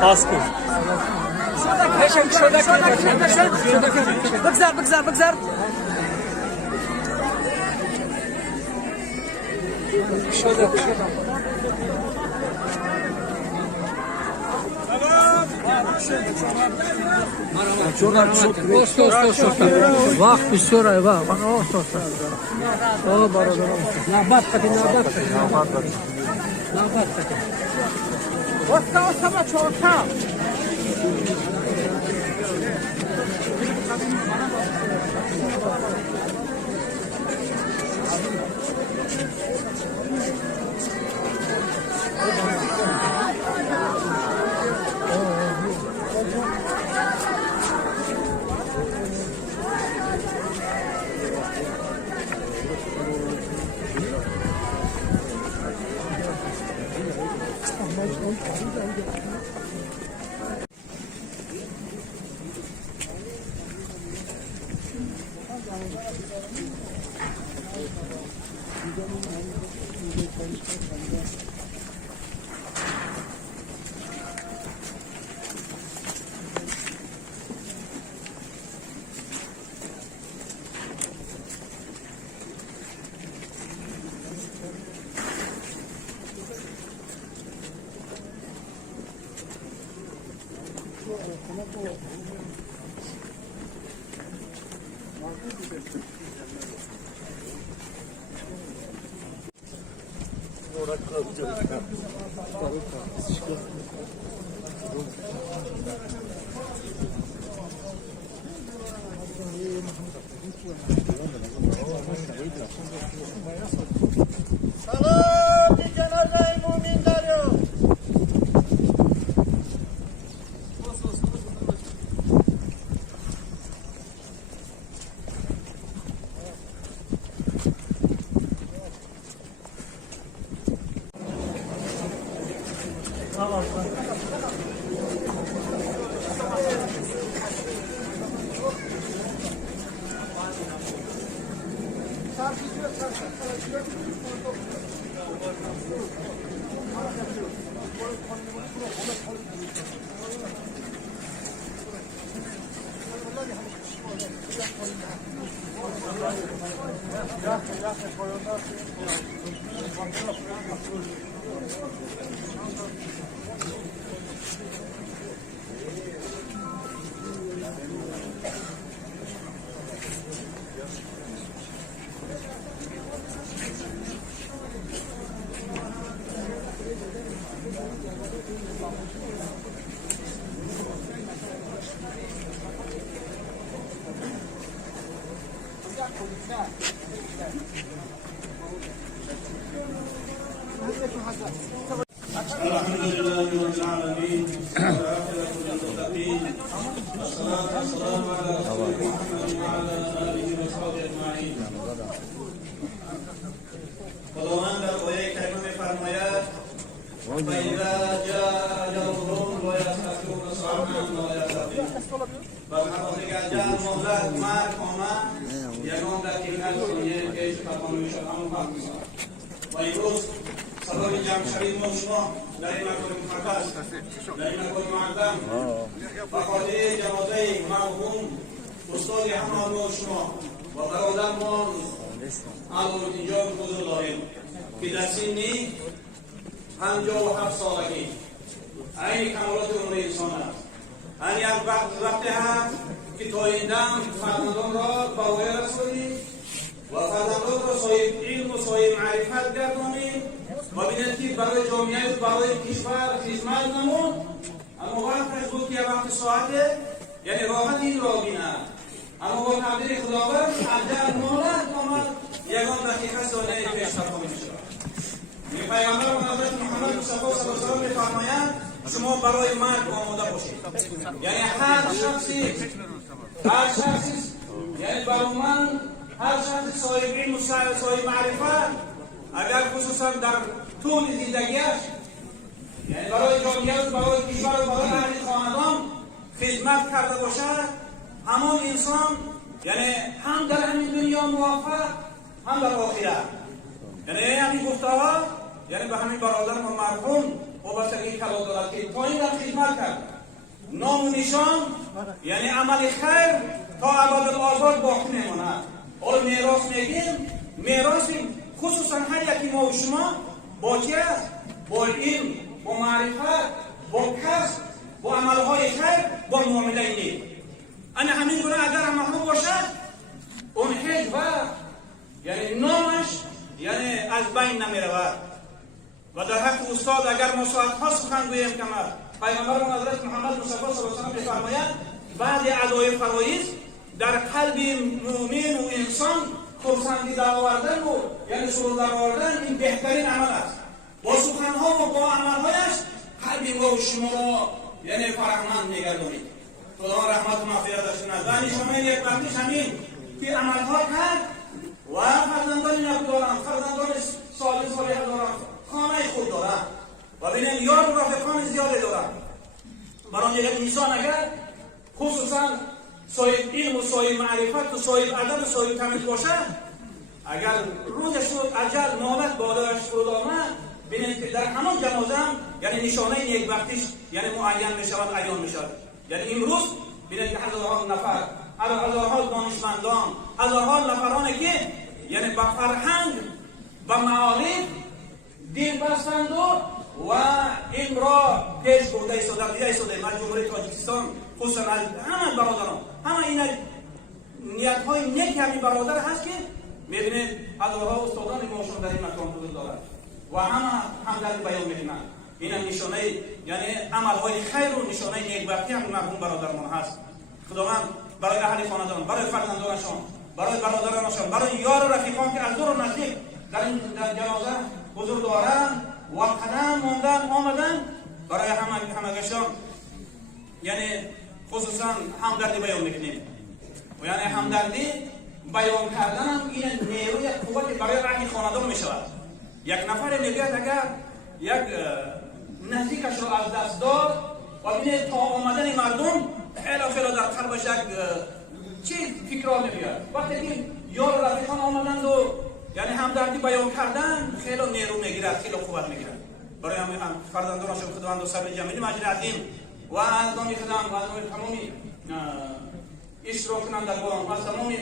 Paskı. بگذار وقت بسیاره وقت نوبت کتی سلام به جنازه مومین داریم. الحمد لله رب العالمين والعاقبة للمتقين والصلاة والسلام على رسول محمد وعلى آله وصحبه أجمعين. خداوند در آیه کریمه می‌فرماید فإذا جاء أجلهم لا يستأخرون ساعة ولا يستقدمون. و وقتی که اجل مهلت مرگ آمد یگان دقیقه ثانیه پیش فرمان میشد همون وقت می‌شود. و امروز سبب جمع شوید ما شما در این مکان مقدس در این مکان معظم و خاطر جنازه مرحوم استاد همه ما شما و برادرمان اینجا حضور داریم که در سن 57 سالگی عین کمالات عمر انسان است. این یک وقتی هست که تا این دم فرزندان را به وی رسانید و فرزندان را صاحب علم و صاحب معرفت گردانید و بینید برای جامعه و برای کشور خدمت نمود. اما وقت بود که وقت ساعته یعنی راحت این را بیند. اما با تقدیر خداوند اجل مهلت آمد یگان دقیقه ثانیه پیش فرمان می‌شود. پیغمبر حضرت محمد مصطفی صلی الله علیه و آله می‌فرمایند شما برای مرگ آماده باشید. یعنی هر شخصی یعنی برای من هر شخص صاحب علم و صاحب معرفت اگر خصوصا در طول زندگیش یعنی برای جامعه و برای کشور و برای اهل خاندان خدمت کرده باشد، همان انسان یعنی هم در همین دنیا موفق هم در آخرت. یعنی همین گفته‌ها یعنی به همین برادر ما مرحوم وابستگی کلام دارد که تا این در خدمت کرد، نام و نشان یعنی عمل خیر تا ابدالآباد باقی میماند. حالا میراث میگیم، میراث خصوصا هر یکی ما و شما با چی است؟ با علم، با معرفت، با کسب، با عملهای خیر، با معامله نیک. انا همین گونه اگر محروم باشد اون هیچ وقت یعنی نامش یعنی از بین نمیرود. و در حق استاد اگر ما ساعت‌ها سخن گوییم که پیغمبرمون حضرت محمد مصطفی صلی الله علیه و سلم می‌فرمایند بعد ادای فرایض در قلب مؤمن و انسان خرسندی آوردن و یعنی سرور آوردن این بهترین عمل است. با سخن‌ها و با عمل‌هایش قلب ما و شما را یعنی فرحمند نگردانید. خدا رحمت و مغفرتش کند. و نشانه یک وقتش همین که عمل‌ها کرد و فرزندان ندارم، فرزندان صالح دارم، خانه خود دارم و ببینید یار و رفیقان زیاده دارم. برای یک انسان اگر خصوصا صاحب علم و صاحب معرفت و صاحب ادب و صاحب تمیز باشد، اگر روزش شد اجل نامت بالایش فرود آمد، ببینید که در همان جنازه هم یعنی نشانه یک وقتش یعنی معین میشود، عیان میشود. یعنی امروز ببینید که هزارها نفر، هزارها دانشمندان، هزارها نفرانی که یعنی با فرهنگ و معارف دین بستند و این را پیش برده ایستادند. دیده ایستاده من جمهوری تاجیکستان خصوصا از همه برادران همه این نیت های نیک همین برادر هست که میبینید هزارها استادان ماشون در این مکان حضور دارند و همه همدردی بیان میکنند. این هم نشانه یعنی عمل های خیر و نشانه نیکبختی همین مرحوم برادرمان هست. خداوند برای اهل خاندان، برای فرزندانشان، برای برادرانشان، برای یار و رفیقان که از دور و نزدیک در این جنازه حضور دارند و قدم ماندن آمدن، برای همگشان یعنی خصوصا همدردی بیان میکنیم. و یعنی همدردی بیان کردن هم این نیروی قوتی برای اهل خاندان میشود. یک نفر میگوید اگر یک نزدیکش را از دست داد و ببینید تا آمدن مردم خیلی در قلبش یک چی فکرها میگوید. وقتی که یار رفیقان آمدند و یعنی همدردی بیان کردن خیلی نیرو میگیرد، خیلی قوت میگیرد. برای همین فرزندانشون خداوند و صبر جمیل مجری عظیم و از نامی خدام و از نامی تمامی اشتراک کنندگان و از تمامی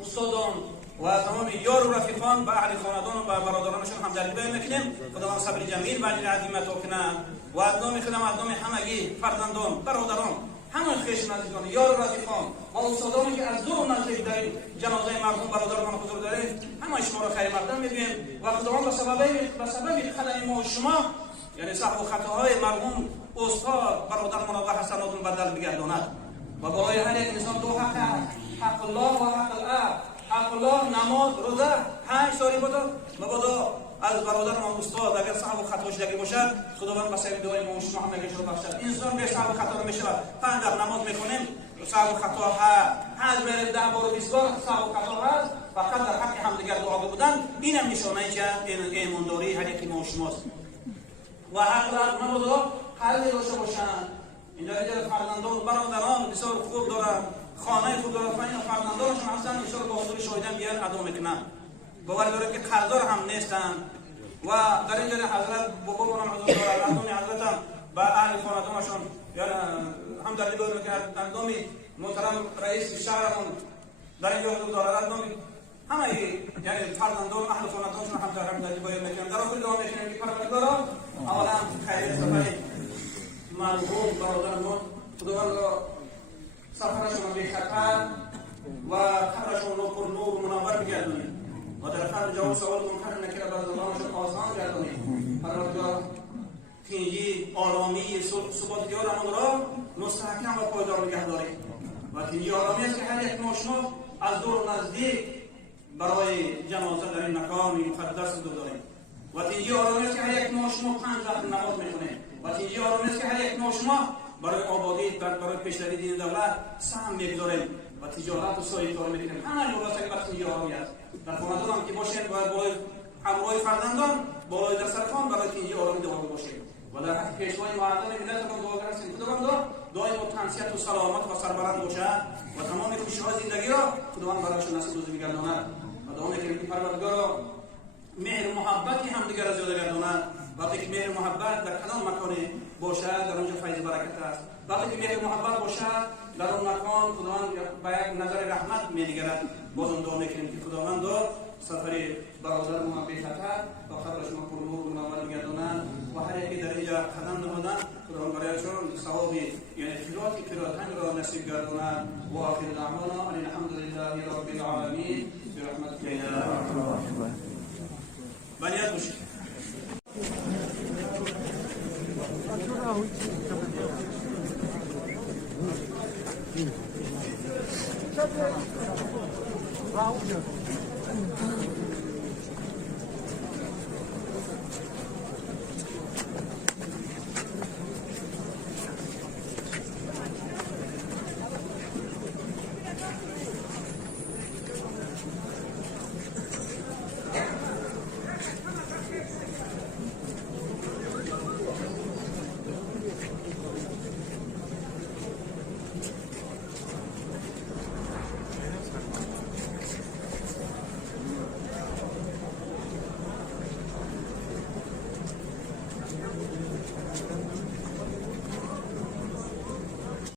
استادان و از تمام یار و رفیقان و اهل خاندان و برادرانشون همدردی بیان میکنیم. خداوند صبر جمیل مجری عظیم عطا کنه و از نام خدام از نام همگی فرزندان، برادران، همه خویش نزدیکان، یار و رفیقان و استادانی که از دور و نزدیک در جنازه مرحوم برادران حضور دارید، همه شما را خیر مقدم میگویم و خداوند به سبب قدم ما و شما یعنی سهو و خطاهای مرحوم استاد برادرمان و حسناتون بدل بگرداند. و برای هر یک انسان دو حق هست، حق الله و حق العبد. حق الله نماز، روزه، حج ساری بودا مبادا از برادرمان استاد اگر صاحب و خطا شدگی باشد خداوند به سبب دعای ما و شما همه رو بخشد. انسان به صاحب و خطا رو میشود. 5 دقیقه نماز میخونیم صاحب و خطا هست، حج میریم 10 بار و 20 بار صاحب و خطا هست. فقط در حق همدیگر دعا بودن این هم نشانه که ایمانداری هر یکی ما و شماست. و حق را مبادا حل داشته باشند. این در فرزندان و برادران بسیار خوب دارند، خانه خوب دارند، فرزندانشون هستند بسیار با حضور شاهدان بیان ادا میکنند. باور دارد که قرضدار هم نیستند و در اینجا حضرت بابا هم حضور دارد، اندام حضرت هم با اهل خاندانشون یعنی همدردی بیان میکنند. اندام محترم رئیس شهرمون در اینجا حضور دارد، اندام همه یعنی فرزندان اهل خاندانشون همدردی بیان میکنند. در آخر دعا میکنیم که پروردگارا اولا خیر سفر مرحوم برادران خداوند را سفرشون به خطر و قبرشون را پر نور و منور بگردونید و در فرد جواب سوال منکر نکرده بر زبانشون آسان گردونید. پروردگار تنجی آرامی ثبات دیارمون را مستحکم و پایدار نگه دارید و تنجی آرامی است که هر یک ما شما از دور و نزدیک برای جنازه در این مکان مقدس حضور دارید و تنجی آرامی است که هر یک ما شما 5 وقت نماز میخونید و تنجی آرامی است که هر یک ما شما برای آبادی برای پیشروی دین دولت سهم میگذاریم و تجارت و سایر کار میکنیم. همه لباس که وقتی آرامی است در خاندان هم که باشین باید همراه فرزندان بالای در سرخان برای که اینجا آرامی دعا باشیم و در حق پیشوای معظم ملت ما دعا برسیم خداوند دائم با تنسیت و سلامت و سربلند باشد و تمام خوشی‌های زندگی را خداوند برایشان نصیب و می‌گرداند و دعا می‌کنیم که پروردگار مهر و محبتی همدیگر را زیاده گرداند. وقتی که مهر و محبت در کدام مکانی باشد در اونجا فیض برکت است. وقتی که مهر و محبت باشد در اون مکان خداوند به یک نظر رحمت می‌نگرد. بازم دعا می‌کنیم که خداوند سفر برادر ما بی خطر و قبرش ما پر نور و منور می‌گرداند و هر یکی در اینجا قدم نهادن خداوند برایشان ثواب یعنی قرائت را نصیب گرداند. و آخر دعوانا ان الحمد لله رب العالمین برحمتک یا ارحم الراحمین. بنیاد باشید.